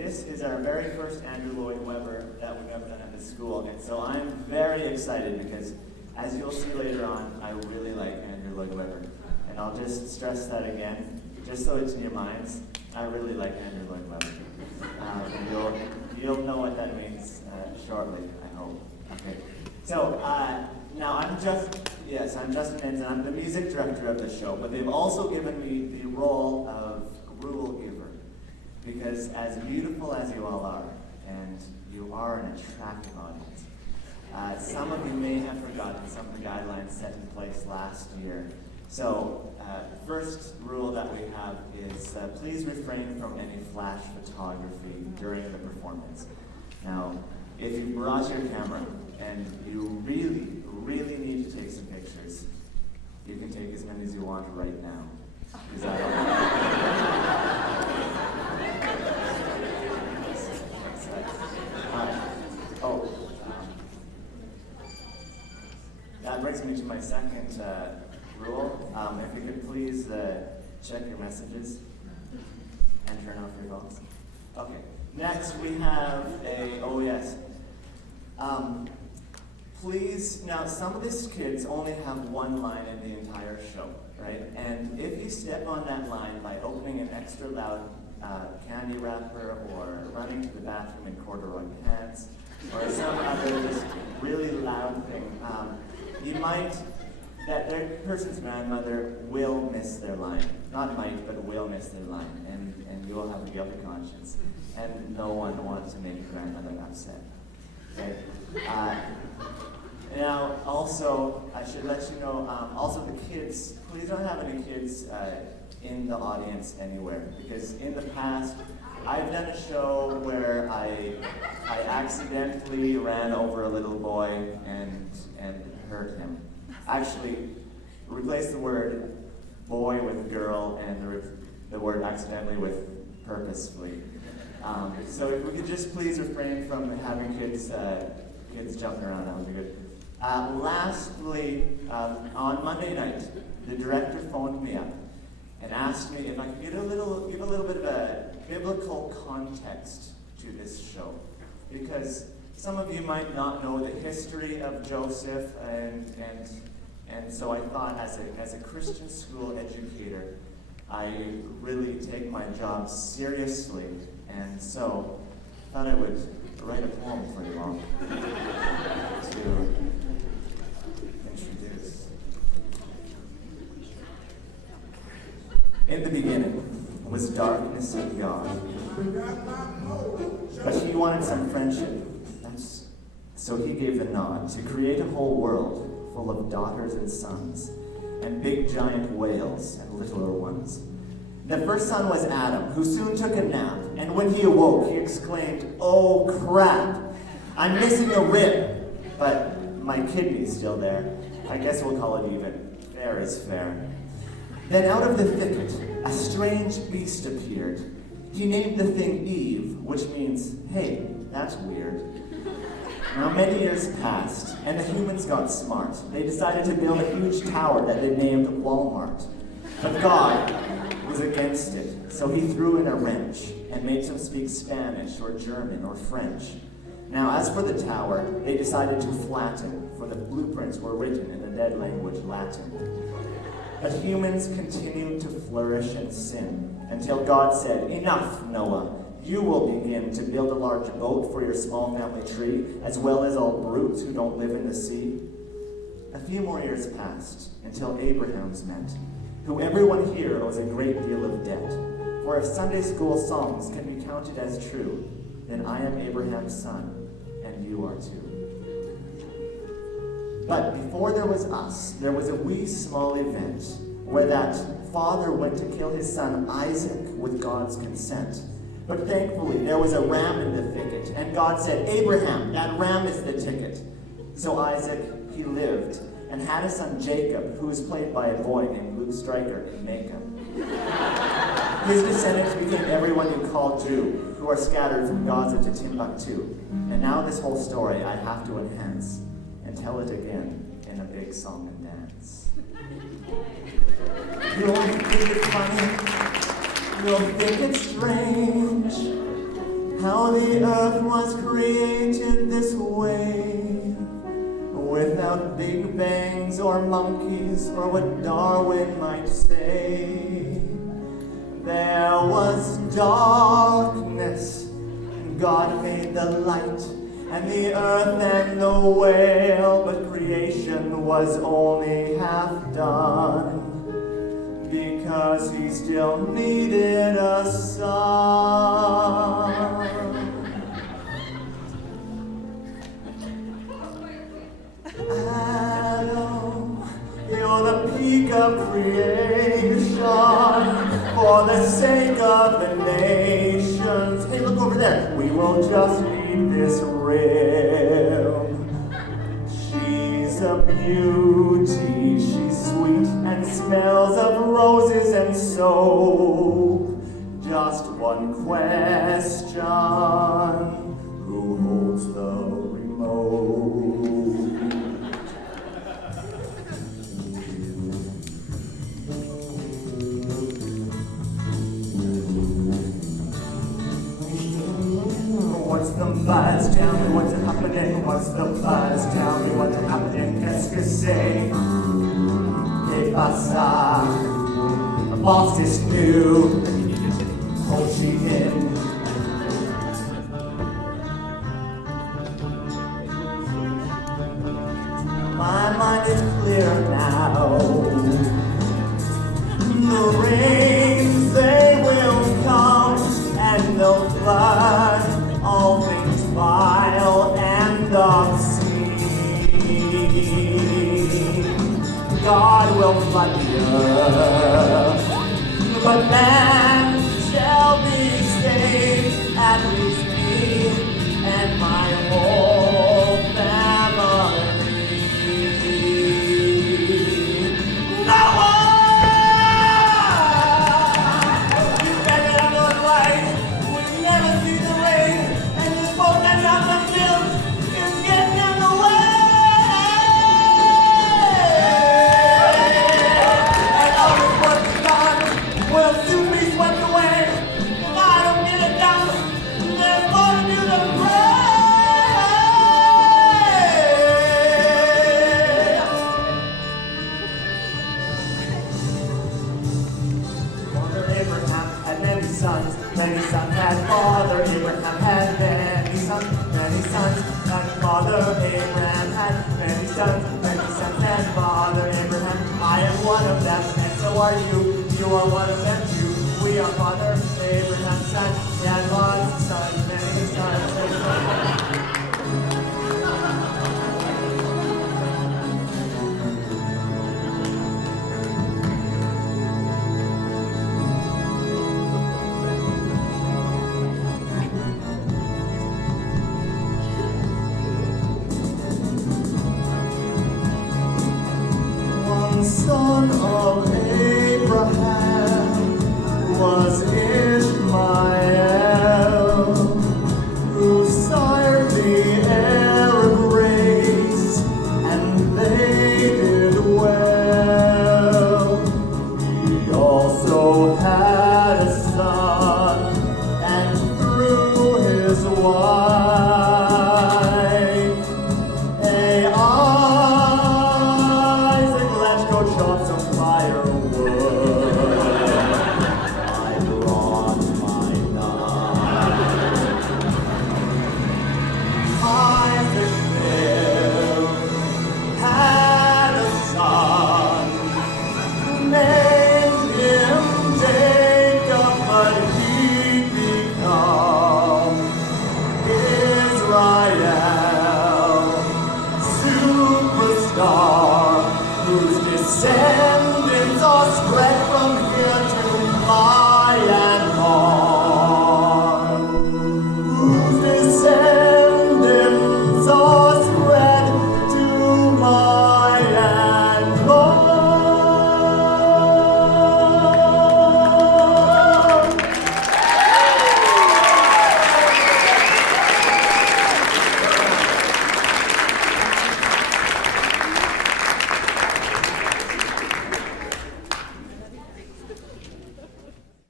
This is our very first Andrew Lloyd Webber that we've ever done at the school, and so I'm very excited because, as you'll see later on, I really like Andrew Lloyd Webber. And I'll just stress that again, just so it's in your minds. I really like Andrew Lloyd Webber. You'll know what that means shortly, I hope. Okay. So now I'm Justin Enns, and I'm the music director of the show. But they've also given me the role of rule giver, because as beautiful as you all are, and you are an attractive audience, some of you may have forgotten some of the guidelines set in place last year. So, first rule that we have is please refrain from any flash photography during the performance. Now, if you brought your camera and you really need to take some pictures, you can take as many as you want right now. Is that all right? That brings me to my second rule. If you could please check your messages and turn off your phones. Okay. Next we have please, now some of these kids only have one line in the entire show, right? And if you step on that line by opening an extra loud candy wrapper or running to the bathroom in corduroy pants or some other just really loud thing, that person's grandmother will miss their line. Not might, but will miss their line. And you will have a guilty conscience. And no one wants to make your grandmother upset. Okay? Now, also, I should let you know, also the kids, please don't have any kids in the audience anywhere. Because in the past, I've done a show where I accidentally ran over a little boy and hurt him. Actually, replace the word boy with girl and the word accidentally with purposefully. So if we could just please refrain from having kids jumping around, that would be good. Lastly, on Monday night, the director phoned me up and asked me if I could give a little bit of a biblical context to this show, because some of you might not know the history of Joseph, and so I thought, as a Christian school educator, I really take my job seriously, and so I thought I would write a poem for you all to introduce. In the beginning was darkness with God, but he wanted some friendship. So he gave the nod to create a whole world full of daughters and sons, and big giant whales and littler ones. The first son was Adam, who soon took a nap, and when he awoke, he exclaimed, "Oh crap, I'm missing a rib, but my kidney's still there. I guess we'll call it even. Fair is fair." Then out of the thicket, a strange beast appeared. He named the thing Eve, which means, hey, that's weird. Now, many years passed, and the humans got smart. They decided to build a huge tower that they named Walmart. But God was against it, so he threw in a wrench and made them speak Spanish or German or French. Now, as for the tower, they decided to flatten, for the blueprints were written in the dead language Latin. But humans continued to flourish and sin, until God said, "Enough, Noah. You will begin to build a large boat for your small family tree, as well as all brutes who don't live in the sea." A few more years passed, until Abraham's met, who everyone here owes a great deal of debt. For if Sunday school songs can be counted as true, then I am Abraham's son, and you are too. But before there was us, there was a wee small event, where that father went to kill his son Isaac with God's consent. But thankfully, there was a ram in the thicket, and God said, "Abraham, that ram is the ticket." So Isaac, he lived, and had a son Jacob, who was played by a boy named Luke Stryker in makeup. His descendants became everyone you call Jew, who are scattered from Gaza to Timbuktu. And now this whole story I have to enhance, and tell it again in a big song and dance. You'll think it's funny, you'll think it's strange, how the earth was created this way, without big bangs or monkeys or what Darwin might say. There was darkness, God made the light, and the earth and the whale, but creation was only half done, because he still needed a son. Adam, you're the peak of creation, for the sake of the nations. Hey, look over there. We will just need this rim. She's a beauty, she's sweet and smells of roses and soap. Just one question, who holds the remote? What's the buzz? Tell me what's happening. What's the buzz? Tell me what's happening. Qu'est-ce que c'est? Que pasa? The boss is new. Hold she in. My mind is clear now. The rains, they will come and they'll flood all things vile and obscene. God will flood the earth, but man shall be saved, at least me and my whole family. No! You better have no light, we never see the rain, and this boat that's out the field is getting in the way. And all this work done will soon be swept away. If I don't get it done, there's more to do than pray. Father Abraham had many sons had Father Abraham had many sons and Father Abraham had many sons and Father Abraham. I am one of them, and so are you. You are one of them too. We are Father Abraham's son and Father